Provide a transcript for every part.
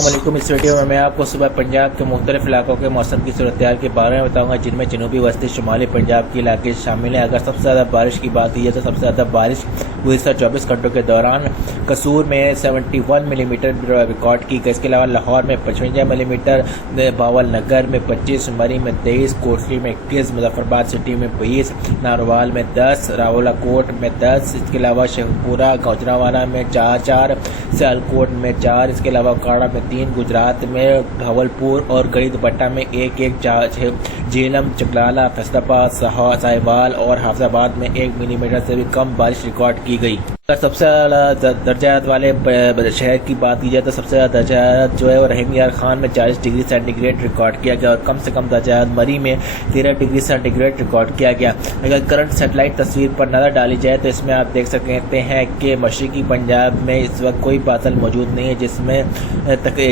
السلام علیکم۔ اس ویڈیو میں آپ کو صبح پنجاب کے مختلف علاقوں کے موسم کی صورتحال کے بارے میں بتاؤں گا، جن میں جنوبی وسطی شمالی پنجاب کے علاقے شامل ہیں۔ اگر سب سے زیادہ بارش کی بات کی جائے تو سب سے زیادہ بارش گزشتہ 24 گھنٹوں کے دوران قصور میں 71 ملی میٹر ریکارڈ کی گئی۔ اس کے علاوہ لاہور میں 55 ملی میٹر، باول نگر میں 25، مری میں 23، کوٹلی میں 21، مظفر آباد سٹی میں 20، ناروال میں 10، راولا کوٹ میں 10، اس کے علاوہ شیخپورہ گوجرانوالہ میں 4، سیالکوٹ میں 4، اس کے علاوہ کاڑا میں 3، گجرات میں بھاولپور اور گڑھی دوپٹہ میں 1، جیلم، چکلالہ، فیصل آباد، ساہیوال اور حافظ آباد میں 1 ملی میٹر سے بھی کم بارش ریکارڈ کی گئی۔ اگر سب سے زیادہ درجات والے شہر کی بات کی جائے تو سب سے زیادہ درجات جو ہے وہ رحیم یار خان میں 40 ڈگری سینٹی گریڈ ریکارڈ کیا گیا اور کم سے کم درجات مری میں 13 ڈگری سینٹی گریڈ ریکارڈ کیا گیا۔ اگر کرنٹ سیٹلائٹ تصویر پر نظر ڈالی جائے تو اس میں آپ دیکھ سکتے ہیں کہ مشرقی پنجاب میں اس وقت کوئی بادل موجود نہیں ہے،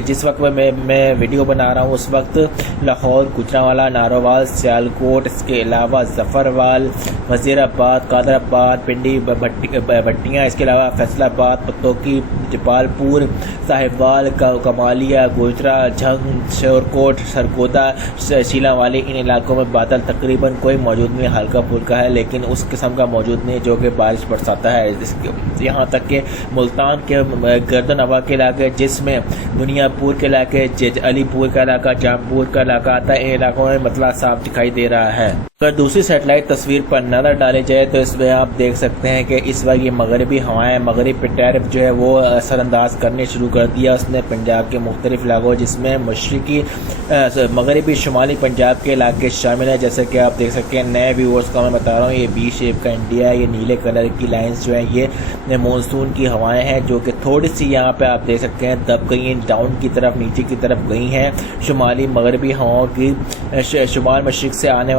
جس وقت میں ویڈیو بنا رہا ہوں اس وقت لاہور، گجرانوالہ، ناروال، سیالکوٹ، اس کے علاوہ ظفروال، وزیر آباد، قادر آباد، پنڈی، بھٹیاں، اس کے علاوہ فیصل آباد، پتوکی، جپال پور، ساہیوال، کمالیہ، گوجرا، جھنگ، شورکوٹ، سرگودا، شیلا والی، ان علاقوں میں بادل تقریباً کوئی موجود نہیں، ہلکا پھلکا ہے لیکن اس قسم کا موجود نہیں جو کہ بارش برساتا ہے۔ یہاں تک کہ ملتان کے گردن ہوا کے علاقے، جس میں بنیا پور کے علاقے، علی پور کا علاقہ، جامپور کا علاقہ آتا ہے، ان علاقوں میں مطلع صاف دکھائی دے رہا ہے۔ اگر دوسری سیٹلائٹ تصویر پر نظر ڈالی جائے تو اس میں آپ دیکھ سکتے ہیں کہ اس وقت یہ مغربی ہوائیں، مغرب پہ ٹیرف جو ہے وہ اثر انداز کرنے شروع کر دیا اس نے پنجاب کے مختلف علاقوں، جس میں مشرقی مغربی شمالی پنجاب کے علاقے شامل ہیں۔ جیسے کہ آپ دیکھ سکتے ہیں، نئے ویورز کا میں بتا رہا ہوں، یہ بی شیپ کا انڈیا ہے، یہ نیلے کلر کی لائنز جو ہیں یہ مونسون کی ہوائیں ہیں جو کہ تھوڑی سی یہاں پہ آپ دیکھ سکتے ہیں دب گئی ہیں، ڈاؤن کی طرف، نیچے کی طرف گئی ہیں۔ شمالی مغربی ہواؤں کی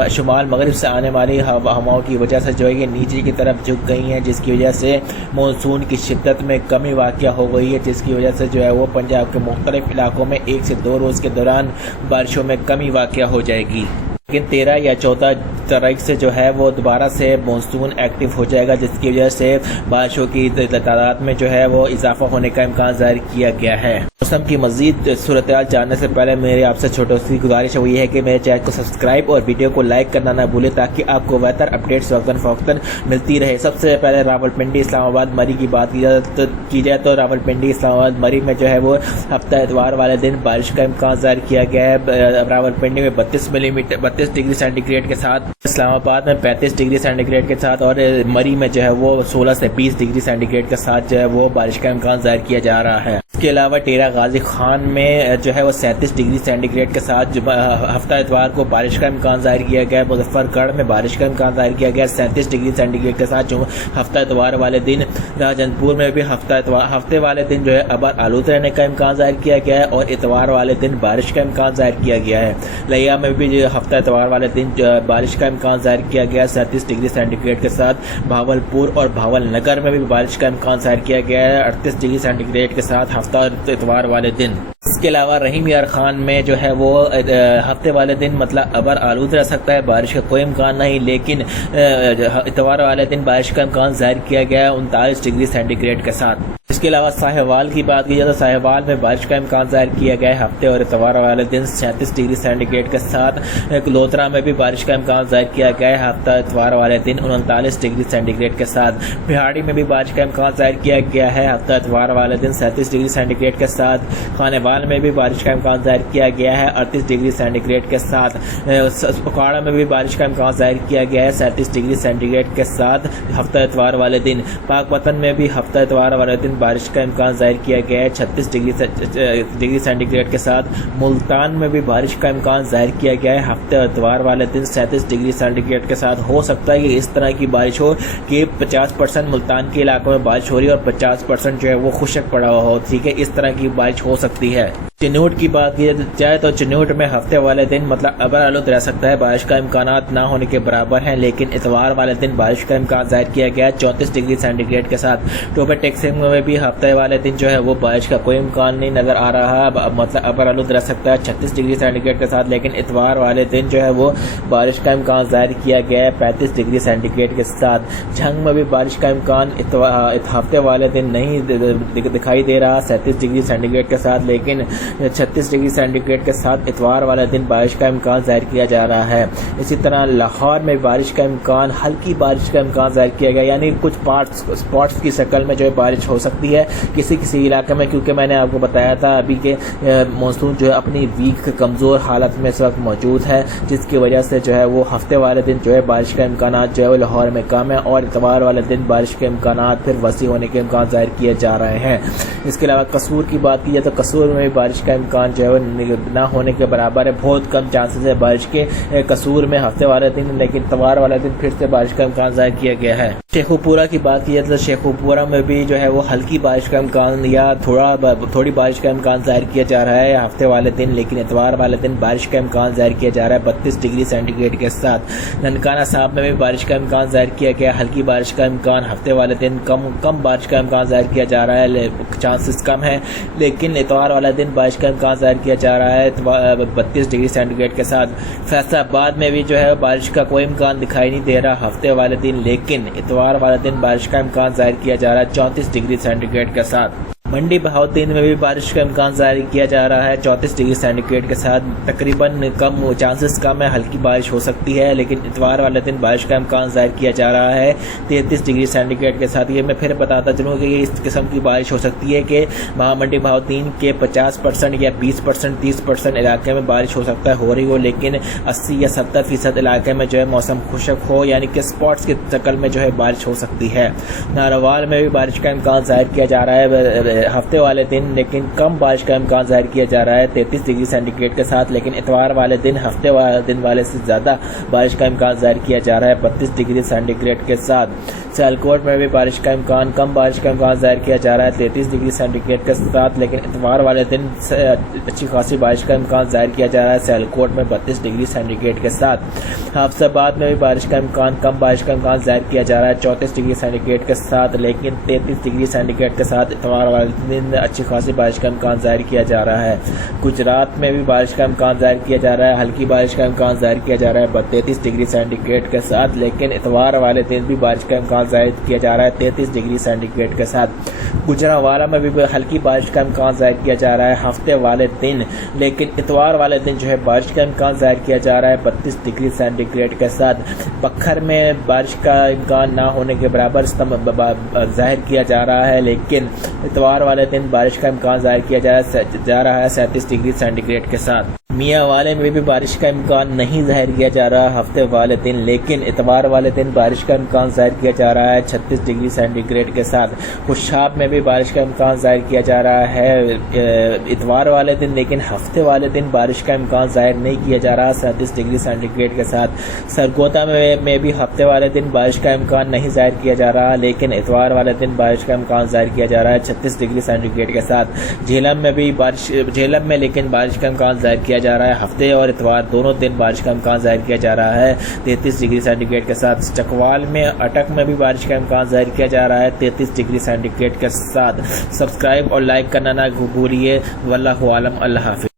شمال مغرب سے آنے والی ہواؤں کی وجہ سے جو ہے یہ نیچے کی طرف جھک گئی ہیں، جس کی وجہ سے مونسون کی شدت میں کمی واقع ہو گئی ہے، جس کی وجہ سے جو ہے وہ پنجاب کے مختلف علاقوں میں 1 سے 2 روز کے دوران بارشوں میں کمی واقع ہو جائے گی۔ لیکن 13 یا 14 تاریخ سے جو ہے وہ دوبارہ سے مونسون ایکٹیو ہو جائے گا، جس کی وجہ سے بارشوں کی تعداد میں جو ہے وہ اضافہ ہونے کا امکان ظاہر کیا گیا ہے۔ موسم کی مزید صورتحال جاننے سے پہلے میری آپ سے چھوٹی سی گزارش ہے، وہ یہ ہے کہ میرے چینل کو سبسکرائب اور ویڈیو کو لائک کرنا نہ بھولیں تاکہ آپ کو بہتر اپڈیٹس وقتاً فوقتاً ملتی رہے۔ سب سے پہلے راولپنڈی، اسلام آباد، مری کی بات کی جائے تو راولپنڈی، اسلام آباد، مری میں جو ہے وہ ہفتہ اتوار والے دن بارش کا امکان ظاہر کیا گیا ہے۔ راولپنڈی میں 32 ڈگری سینٹی گریڈ کے ساتھ، اسلام آباد میں 35 ڈگری سینٹی گریڈ کے ساتھ اور مری میں جو ہے وہ 16 سے 20 ڈگری سینٹی گریڈ کے ساتھ جو ہے وہ بارش کا امکان ظاہر کیا جا رہا ہے۔ اس کے علاوہ ڈیرہ غازی خان میں جو ہے وہ 37 ڈگری سینٹی گریڈ کے ساتھ ہفتہ اتوار کو بارش کا امکان ظاہر کیا گیا ہے۔ مظفر گڑھ میں بارش کا امکان ظاہر کیا گیا ہے 37 ڈگری سینٹی گریڈ کے ساتھ جو ہفتہ اتوار والے دن۔ راجن پور میں بھی ہفتے والے دن جو ہے ابر آلود رہنے کا امکان ظاہر کیا گیا ہے اور اتوار والے دن بارش کا امکان ظاہر کیا گیا ہے۔ لیا میں بھی ہفتہ اتوار والے دن بارش کا امکان ظاہر کیا گیا ہے 37 ڈگری سینٹی گریڈ کے ساتھ۔ بھاولپور اور بھاول نگر میں بھی بارش کا امکان ظاہر کیا گیا ہے 38 ڈگری سینٹی گریڈ کے ساتھ ہفتہ اتوار والے دن۔ اس کے علاوہ رحیم یار خان میں جو ہے وہ ہفتے والے دن مطلب ابر آلود رہ سکتا ہے، بارش کا کوئی امکان نہیں، لیکن اتوار والے دن بارش کا امکان ظاہر کیا گیا ہے 39 ڈگری سینٹی گریڈ کے ساتھ۔ اس کے علاوہ ساہیوال کی بات کی جائے تو ساہیوال میں بارش کا امکان ظاہر کیا گیا ہے ہفتے اور اتوار والے دن 37 ڈگری سینٹی گریڈ کے ساتھ۔ لوتھرا میں بھی بارش کا امکان ظاہر کیا گیا ہے ہفتہ اتوار والے دن 39 ڈگری سینٹی گریڈ کے ساتھ۔ بہاڑی میں بھی بارش کا امکان ظاہر کیا گیا ہے ہفتہ اتوار والے دن 37 ڈگری سینٹی گریڈ کے ساتھ۔ خانیوال میں بھی بارش کا امکان ظاہر کیا گیا ہے 38 ڈگری سینٹی گریڈ کے ساتھ۔ پکواڑا میں بھی بارش کا امکان ظاہر کیا گیا ہے 37 ڈگری سینٹی گریڈ کے ساتھ ہفتہ اتوار والے دن۔ پاک پتن میں بھی ہفتہ اتوار والے دن بارش کا امکان ظاہر کیا گیا ہے 36 ڈگری سینٹی گریڈ کے ساتھ۔ ملتان میں بھی بارش کا امکان ظاہر کیا گیا ہے ہفتے اتوار والے دن 37 ڈگری سینٹی گریڈ کے ساتھ۔ ہو سکتا ہے کہ اس طرح کی بارش ہو کہ 50% ملتان کے علاقوں میں بارش ہو رہی ہے اور 50% جو ہے وہ خشک پڑا ہوا ہو، ٹھیک ہے، اس طرح کی بارش ہو سکتی ہے۔ چنوٹ کی بات کی جائے تو چنوٹ میں ہفتے والے دن مطلب ابر آلود رہ سکتا ہے، بارش کا امکانات نہ ہونے کے برابر ہیں، لیکن اتوار والے دن بارش کا امکان ظاہر کیا گیا ہے 34 ڈگری سینٹی گریڈ کے ساتھ۔ ٹوبے ٹیکسنگ میں بھی ہفتے والے دن جو ہے وہ بارش کا کوئی امکان نہیں نظر آ رہا، مطلب ابر آلود رہ سکتا ہے 36 ڈگری سینٹی گریڈ کے ساتھ، لیکن اتوار والے دن جو ہے وہ بارش کا امکان ظاہر کیا گیا ہے 35 ڈگری سینٹی گریڈ کے ساتھ۔ جھنگ میں بھی بارش کا امکان ہفتے والے دن نہیں دکھائی دے رہا 37 ڈگری سینٹی گریڈ کے ساتھ، لیکن 36 ڈگری سینٹی گریڈ کے ساتھ اتوار والے دن بارش کا امکان ظاہر کیا جا رہا ہے۔ اسی طرح لاہور میں بارش کا امکان، ہلکی بارش کا امکان ظاہر کیا گیا، یعنی کچھ اسپاٹس کی شکل میں جو ہے بارش ہو سکتی ہے کسی علاقے میں، کیونکہ میں نے آپ کو بتایا تھا ابھی کہ مانسون جو ہے اپنی ویک کمزور حالت میں اس وقت موجود ہے، جس کی وجہ سے جو ہے وہ ہفتے والے دن جو ہے بارش کا امکانات جو ہے وہ لاہور میں کم ہے، اور اتوار والے دن بارش کے امکانات پھر وسیع ہونے کے امکان ظاہر کیے جا رہے ہیں۔ اس کے علاوہ قصور کی بات کی جائے تو قصور میں بھی بارش کا امکان جو ہے وہ نہ ہونے کے برابر ہے، بہت کم چانسز ہے بارش کے قصور میں ہفتے والے دن، لیکن اتوار والے دن پھر سے بارش کا امکان ظاہر کیا گیا ہے۔ شیخوپورہ کی بات کی جائے تو شیخوپورہ میں بھی جو ہے وہ ہلکی بارش کا امکان یا تھوڑی بارش کا امکان ظاہر کیا جا رہا ہے ہفتے والے دن، لیکن اتوار والے دن بارش کا امکان ظاہر کیا جا رہا ہے 32 ڈگری سینٹی گریڈ کے ساتھ۔ ننکانہ صاحب میں بھی بارش کا امکان ظاہر کیا گیا، ہلکی بارش کا امکان، ہفتے والے دن کم بارش کا امکان ظاہر کیا جا رہا ہے، چانسز کم ہے، لیکن اتوار والے دن بارش کا امکان ظاہر کیا جا رہا ہے 32 ڈگری سینٹی گریڈ کے ساتھ۔ فیصل آباد میں بھی جو ہے بارش کا کوئی امکان دکھائی نہیں دے رہا ہفتے والے دن، لیکن اتوار والے دن بارش کا امکان ظاہر کیا جا رہا ہے 34 ڈگری سینٹی گریڈ کے ساتھ۔ منڈی بہاؤالدین میں بھی بارش کا امکان ظاہر کیا جا رہا ہے 34 ڈگری سینٹی گریڈ کے ساتھ، تقریباً چانسز کم ہے، ہلکی بارش ہو سکتی ہے، لیکن اتوار والے دن بارش کا امکان ظاہر کیا جا رہا ہے 33 ڈگری سینٹی گریڈ کے ساتھ۔ یہ میں پھر بتاتا چلوں کہ یہ اس قسم کی بارش ہو سکتی ہے کہ منڈی بہاؤالدین کے 50% یا 20% 30% علاقے میں بارش ہو سکتا ہے ہو رہی ہو، لیکن 80 یا 70% علاقے میں جو ہے موسم خشک ہو، یعنی کہ اسپاٹس کی شکل میں جو ہے بارش ہو سکتی ہے۔ ناروال میں بھی بارش کا امکان ظاہر کیا جا رہا ہے ہفتے والے دن، لیکن کم بارش کا امکان ظاہر کیا جا رہا ہے 33 ڈگری سینٹی گریڈ کے ساتھ، لیکن اتوار والے دن ہفتے والے دن والے سے زیادہ بارش کا امکان ظاہر کیا جا رہا ہے 32 ڈگری سینٹی گریڈ کے ساتھ۔ سیالکوٹ میں بھی بارش کا امکان، کم بارش کا امکان ظاہر کیا جا رہا ہے 33 ڈگری سینٹی گریڈ کے ساتھ، لیکن اتوار والے دن اچھی خاصی بارش کا امکان ظاہر کیا جا رہا ہے سیالکوٹ میں 32 ڈگری سینٹی گریڈ کے ساتھ۔ حافظ آباد میں بھی بارش کا امکان، کم بارش کا امکان ظاہر کیا جا رہا ہے 34 ڈگری سینٹی گریڈ کے ساتھ، لیکن 33 ڈگری سینٹی گریڈ کے ساتھ اتوار والے دن اچھی خاصی بارش کا امکان ظاہر کیا جا رہا ہے۔ گجرات میں بھی بارش کا امکان ظاہر کیا جا رہا ہے، ہلکی بارش کا امکان ظاہر کیا جا رہا ہے 33 ڈگری سینٹی گریڈ کے ساتھ، لیکن اتوار والے دن بھی بارش کا امکان ظاہر کیا جا رہا ہے 33 ڈگری سینٹی گریڈ کے ساتھ۔ گوجرانوالہ میں بھی ہلکی بارش کا امکان ظاہر کیا جا رہا ہے ہفتے والے دن، لیکن اتوار والے دن جو ہے بارش کا امکان ظاہر کیا جا رہا ہے 32 ڈگری سینٹی گریڈ کے ساتھ۔ بکھر میں بارش کا امکان نہ ہونے کے برابر ظاہر کیا جا رہا ہے، لیکن اتوار والے دن بارش کا امکان ظاہر کیا جا رہا ہے 37 ڈگری سینٹی گریڈ کے ساتھ۔ میاں والے میں بھی بارش کا امکان نہیں ظاہر کیا جا رہا ہفتے والے دن، لیکن اتوار والے دن بارش کا امکان ظاہر کیا جا رہا ہے 36 ڈگری سینٹی گریڈ کے ساتھ۔ خوشاب میں بھی بارش کا امکان ظاہر کیا جا رہا ہے اتوار والے دن، لیکن ہفتے والے دن بارش کا امکان ظاہر نہیں کیا جا رہا 37 ڈگری سینٹی گریڈ کے ساتھ۔ سرگودا میں بھی ہفتے والے دن بارش کا امکان نہیں ظاہر کیا جا رہا، لیکن اتوار والے دن بارش کا امکان ظاہر کیا جا رہا ہے 36 ڈگری سینٹی گریڈ کے ساتھ۔ جہلم میں لیکن بارش کا امکان ظاہر کیا جا رہا ہے ہفتے اور اتوار دونوں دن بارش کا امکان ظاہر کیا جا رہا ہے 33 ڈگری سینٹی گریڈ کے ساتھ۔ چکوال میں اٹک میں بھی بارش کا امکان ظاہر کیا جا رہا ہے 33 ڈگری سینٹی گریڈ کے ساتھ۔ سبسکرائب اور لائک کرنا نہ بھولیے۔ واللہ عالم، اللہ حافظ۔